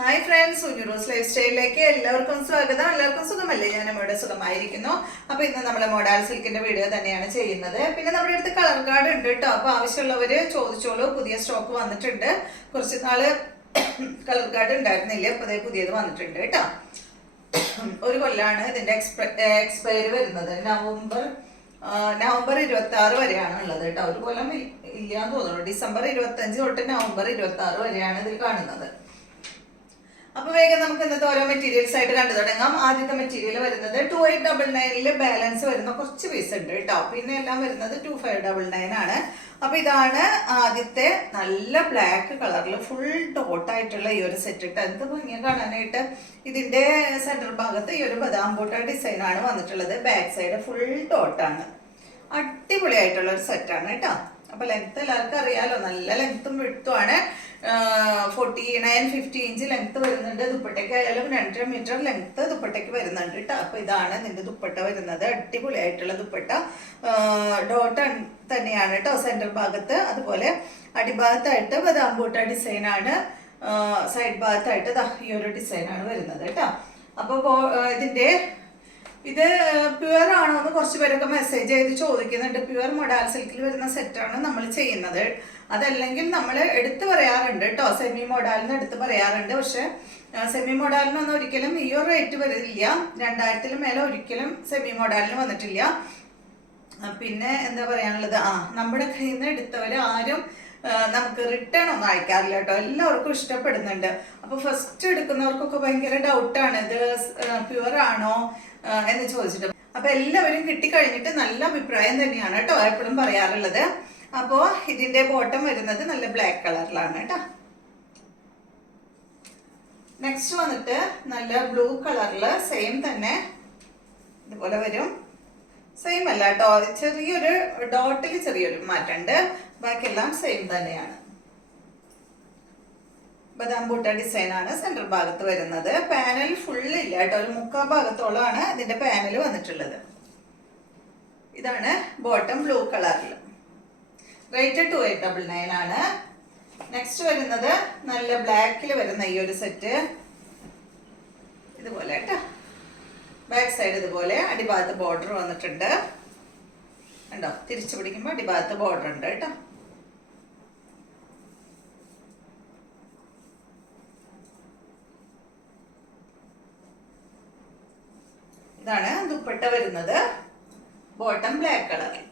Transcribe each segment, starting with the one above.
Hi friends, ഉഞ്ഞുറോസ് life സ്റ്റൈലിലേക്ക് എല്ലാവർക്കും സ്വാഗതം. എല്ലാവർക്കും സുഖമല്ലേ? ഞാൻ ഇവിടെ സുഖമായിരിക്കുന്നു. അപ്പൊ ഇന്ന് നമ്മൾ മോഡൽ സിൽക്കിന്റെ വീഡിയോ തന്നെയാണ് ചെയ്യുന്നത്. പിന്നെ നമ്മുടെ അടുത്ത് കളർ കാർഡ് ഉണ്ട് കേട്ടോ. അപ്പൊ ആവശ്യമുള്ളവര് ചോദിച്ചോളൂ. പുതിയ സ്റ്റോക്ക് വന്നിട്ടുണ്ട്. കുറച്ച് നാള് കളർ കാർഡ് ഉണ്ടായിരുന്നില്ല, അപ്പൊ അതേ പുതിയത് വന്നിട്ടുണ്ട് കേട്ടോ. ഒരു കൊല്ലാണ് ഇതിന്റെ എക്സ്പയറി വരുന്നത്. നവംബർ 26 വരെയാണ് ഉള്ളത് കേട്ടോ. ഒരു കൊല്ലം ഇല്ലാന്ന് തോന്നുന്നു. ഡിസംബർ 25 തൊട്ട് നവംബർ 26 വരെയാണ് ഇതിൽ കാണുന്നത്. അപ്പൊ വേഗം നമുക്ക് ഇന്നത്തെ ഓരോ മെറ്റീരിയൽസ് ആയിട്ട് കണ്ടു തുടങ്ങാം. ആദ്യത്തെ മെറ്റീരിയൽ വരുന്നത് 2899 ബാലൻസ് വരുന്ന കുറച്ച് പീസ് ഉണ്ട് കേട്ടോ. പിന്നെ എല്ലാം വരുന്നത് 2599 ആണ്. അപ്പൊ ഇതാണ് ആദ്യത്തെ നല്ല ബ്ലാക്ക് കളറിൽ ഫുൾ ഡോട്ട് ആയിട്ടുള്ള ഈ ഒരു സെറ്റ് ഇട്ട് എന്ത് ഭംഗിയാണ് കാണാനായിട്ട്. ഇതിന്റെ സെന്റർ ഭാഗത്ത് ഈ ഒരു ബദാം ബോട്ട ഡിസൈൻ ആണ് വന്നിട്ടുള്ളത്. ബാക്ക് സൈഡ് ഫുൾ ഡോട്ടാണ്. അടിപൊളിയായിട്ടുള്ള ഒരു സെറ്റാണ് കേട്ടോ. അപ്പൊ ലെങ്ത് എല്ലാവർക്കും അറിയാലോ, നല്ല ലെങ്ത്തും വിടുത്തുമാണ്. 49-50 ഇഞ്ച് ലെങ്ത് വരുന്നുണ്ട്. ദുപ്പട്ടയ്ക്ക് ആയാലും 2.5 മീറ്റർ ലെങ്ത് ദുപ്പട്ടയ്ക്ക് വരുന്നുണ്ട് കേട്ടോ. അപ്പൊ ഇതാണ് ഇതിന്റെ ദുപ്പട്ട വരുന്നത്. അടിപൊളിയായിട്ടുള്ള ദുപ്പട്ട. ഡോട്ട് തന്നെയാണ് കേട്ടോ സെന്റർ ഭാഗത്ത്. അതുപോലെ അടിഭാഗത്തായിട്ട് ബദാം ബൂട്ട ഡിസൈൻ ആണ്. സൈഡ് ഭാഗത്തായിട്ട് ഈ ഒരു ഡിസൈൻ ആണ് വരുന്നത് കേട്ടോ. അപ്പൊ ഇത് പ്യുവർ ആണോ എന്ന് കുറച്ച് പേരൊക്കെ മെസ്സേജ് ചെയ്ത് ചോദിക്കുന്നുണ്ട്. പ്യുവർ മൊഡാൽ സിൽക്കിൽ വരുന്ന സെറ്റാണ് നമ്മൾ ചെയ്യുന്നത്. അതല്ലെങ്കിൽ നമ്മൾ എടുത്തു പറയാറുണ്ട് കേട്ടോ. സെമി മോഡാലിന് എടുത്ത് പറയാറുണ്ട്. പക്ഷെ സെമി മോഡാലിനൊന്നും ഒരിക്കലും ഈ ഒരു റേറ്റ് വരില്ല. 2000 മേലെ ഒരിക്കലും സെമി മോഡാലിന് വന്നിട്ടില്ല. പിന്നെ എന്താ പറയാനുള്ളത്, നമ്മുടെ കയ്യിൽ നിന്ന് എടുത്തവര് ആരും നമുക്ക് റിട്ടേൺ ഒന്നും അയക്കാറില്ല കേട്ടോ. എല്ലാവർക്കും ഇഷ്ടപ്പെടുന്നുണ്ട്. അപ്പൊ ഫസ്റ്റ് എടുക്കുന്നവർക്കൊക്കെ ഭയങ്കര ഡൗട്ടാണ്, ഇത് പ്യുവർ ആണോ എന്ന് ചോദിച്ചിട്ട്. അപ്പൊ എല്ലാവരും കിട്ടിക്കഴിഞ്ഞിട്ട് നല്ല അഭിപ്രായം തന്നെയാണ് കേട്ടോ എപ്പോഴും പറയാറുള്ളത്. അപ്പോ ഇതിന്റെ ബോട്ടം വരുന്നത് നല്ല ബ്ലാക്ക് കളറിലാണ് കേട്ടോ. നെക്സ്റ്റ് വന്നിട്ട് നല്ല ബ്ലൂ കളറില് സെയിം തന്നെ ഇതുപോലെ വരും. സെയിം അല്ല കേട്ടോ, ചെറിയൊരു ഡോട്ടിൽ ചെറിയൊരു മാറ്റമുണ്ട്. ബാക്കിയെല്ലാം സെയിം തന്നെയാണ്. ബദാം ബൂട്ട ഡിസൈൻ ആണ് സെൻട്രൽ ഭാഗത്ത് വരുന്നത്. പാനൽ ഫുൾ ഇല്ല കേട്ടോ, ഒരു 3/4 ഭാഗത്തോളമാണ് ഇതിന്റെ പാനൽ വന്നിട്ടുള്ളത്. ഇതാണ് ബോട്ടം ബ്ലൂ കളറിൽ. റേറ്റ് 2899 ആണ്. നെക്സ്റ്റ് വരുന്നത് നല്ല ബ്ലാക്കിൽ വരുന്ന ഈ ഒരു സെറ്റ് ഇതുപോലെ കേട്ടോ. ബാക്ക് സൈഡ് ഇതുപോലെ അടിഭാഗത്ത് ബോർഡർ വന്നിട്ടുണ്ട് കണ്ടോ. തിരിച്ചു പിടിക്കുമ്പോൾ അടിഭാഗത്ത് ബോർഡർ ഉണ്ട് കേട്ടോ. ഇതാണ് ദുപ്പട്ട വരുന്നത്. ബോട്ടം ബ്ലാക്ക് കളറിൽ.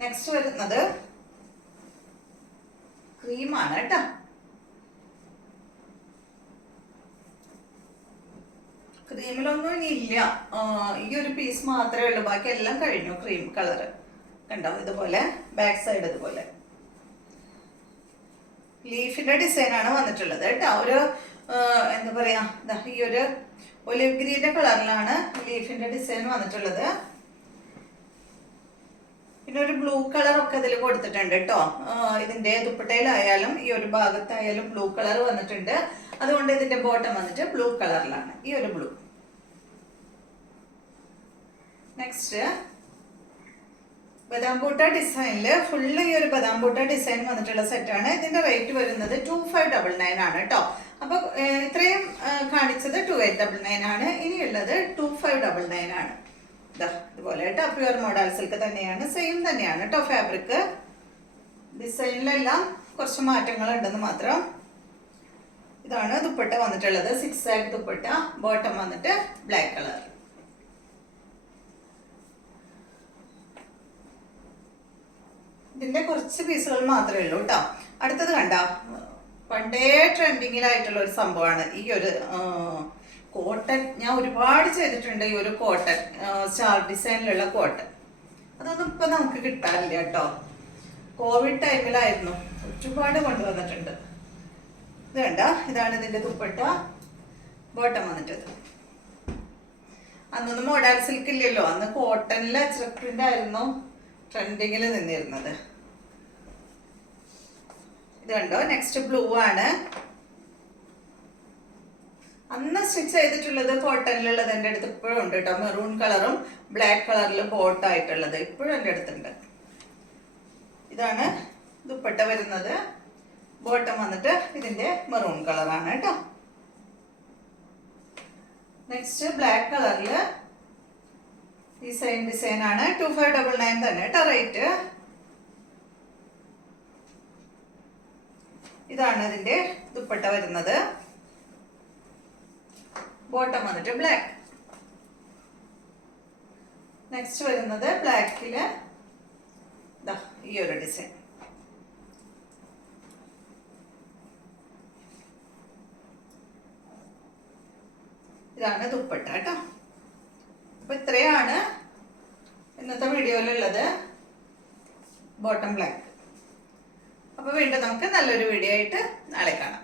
നെക്സ്റ്റ് വരുന്നത് ക്രീമാണ് കേട്ടോ. ക്രീമിലൊന്നും ഇനി ഇല്ല, ഈ ഒരു പീസ് മാത്രമേ ഉള്ളൂ. ബാക്കി എല്ലാം കഴിഞ്ഞു. ക്രീം കളറ് കണ്ടോ. ഇതുപോലെ ബാക്ക് സൈഡ് ഇതുപോലെ ലീഫിന്റെ ഡിസൈൻ ആണ് വന്നിട്ടുള്ളത് കേട്ടോ. ഒരു എന്താ പറയാ, ഈ ഒരു ഒലിവ് ഗ്രീന്റെ കളറിലാണ് ലീഫിന്റെ ഡിസൈൻ വന്നിട്ടുള്ളത്. പിന്നെ ഒരു ബ്ലൂ കളർ ഒക്കെ ഇതിൽ കൊടുത്തിട്ടുണ്ട് കേട്ടോ. ഇതിന്റെ ദുപ്പട്ടയിലായാലും ഈ ഒരു ഭാഗത്തായാലും ബ്ലൂ കളർ വന്നിട്ടുണ്ട്. അതുകൊണ്ട് ഇതിന്റെ ബോട്ടം വന്നിട്ട് ബ്ലൂ കളറിലാണ്, ഈ ഒരു ബ്ലൂ. നെക്സ്റ്റ് ബദാം ബൂട്ട ഡിസൈനില് ഫുള്ള് ഈ ഒരു ബദാം ബൂട്ട ഡിസൈൻ വന്നിട്ടുള്ള സെറ്റാണ്. ഇതിന്റെ റേറ്റ് വരുന്നത് 2599 ആണ് കേട്ടോ. അപ്പൊ ഇത്രയും കാണിച്ചത് 2899 ആണ്. ഇനിയുള്ളത് 2599 ആണ്. ഇതുപോലെ കേട്ടോ. പ്യുവർ മോഡൽ സിൽക്ക് തന്നെയാണ്, സെയിം തന്നെയാണ് കേട്ടോ. ഫാബ്രിക് ഡിസൈനിലെല്ലാം കുറച്ച് മാറ്റങ്ങൾ ഉണ്ടെന്ന് മാത്രം. ഇതാണ് ദുപ്പട്ട വന്നിട്ടുള്ളത്. 6 ആഗ് ദുപ്പട്ട. ബോട്ടം വന്നിട്ട് ബ്ലാക്ക് കളർ. ഇതിന്റെ കുറച്ച് പീസുകൾ മാത്രമേ ഉള്ളൂ കേട്ടോ. അടുത്തത് കണ്ട പണ്ടേ ട്രെൻഡിങ്ങിലായിട്ടുള്ള ഒരു സംഭവമാണ് ഈ ഒരു കോട്ടൺ. ഞാൻ ഒരുപാട് ചെയ്തിട്ടുണ്ട് ഈ ഒരു കോട്ടൺ സ്റ്റാർ ഡിസൈനിലുള്ള കോട്ടൺ. അതൊന്നും ഇപ്പൊ നമുക്ക് കിട്ടാറില്ല കേട്ടോ. കോവിഡ് ടൈമിലായിരുന്നു ഒരുപാട് കൊണ്ടുവന്നിട്ടുണ്ട്. ഇത് കണ്ട, ഇതാണ് ഇതിന്റെ ദുപ്പട്ട. ബോട്ടം വന്നിട്ടത്. അന്നൊന്നും മോഡൽ സിൽക്ക് ഇല്ലല്ലോ, അന്ന് കോട്ടണിലെ അജ്രക് പ്രിന്റ് ആയിരുന്നു ട്രെൻഡിങ്ങിൽ നിന്നിരുന്നത്. ഇത് കണ്ടോ. നെക്സ്റ്റ് ബ്ലൂ ആണ്. അന്ന് സ്റ്റിച്ച് ചെയ്തിട്ടുള്ളത് കോട്ടണിലുള്ളത് എൻ്റെ അടുത്ത് ഇപ്പോഴും ഉണ്ട് കേട്ടോ. മെറൂൺ കളറും ബ്ലാക്ക് കളറിലും ബോട്ടായിട്ടുള്ളത് ഇപ്പോഴും എൻ്റെ അടുത്തുണ്ട്. ഇതാണ് ദുപ്പട്ട വരുന്നത്. ബോട്ടം വന്നിട്ട് ഇതിന്റെ മെറൂൺ കളറാണ് കേട്ടോ. നെക്സ്റ്റ് ബ്ലാക്ക് കളറിൽ ഈ സെയിം ഡിസൈൻ ആണ്. 2599 തന്നെ കേട്ടോ റേറ്റ്. ഇതാണ് ഇതിന്റെ ദുപ്പട്ട വരുന്നത്. ബോട്ടം വന്നിട്ട് ബ്ലാക്ക്. നെക്സ്റ്റ് വരുന്നത് ബ്ലാക്കില് ഈ ഒരു ഡിസൈൻ. ഇതാണ് ദുപ്പട്ട കേട്ടോ. അപ്പൊ ഇത്രയാണ് ഇന്നത്തെ വീഡിയോയിലുള്ളത്. Bottom black. അപ്പൊ വീണ്ടും നമുക്ക് നല്ലൊരു വീഡിയോ ആയിട്ട് നാളെ കാണാം.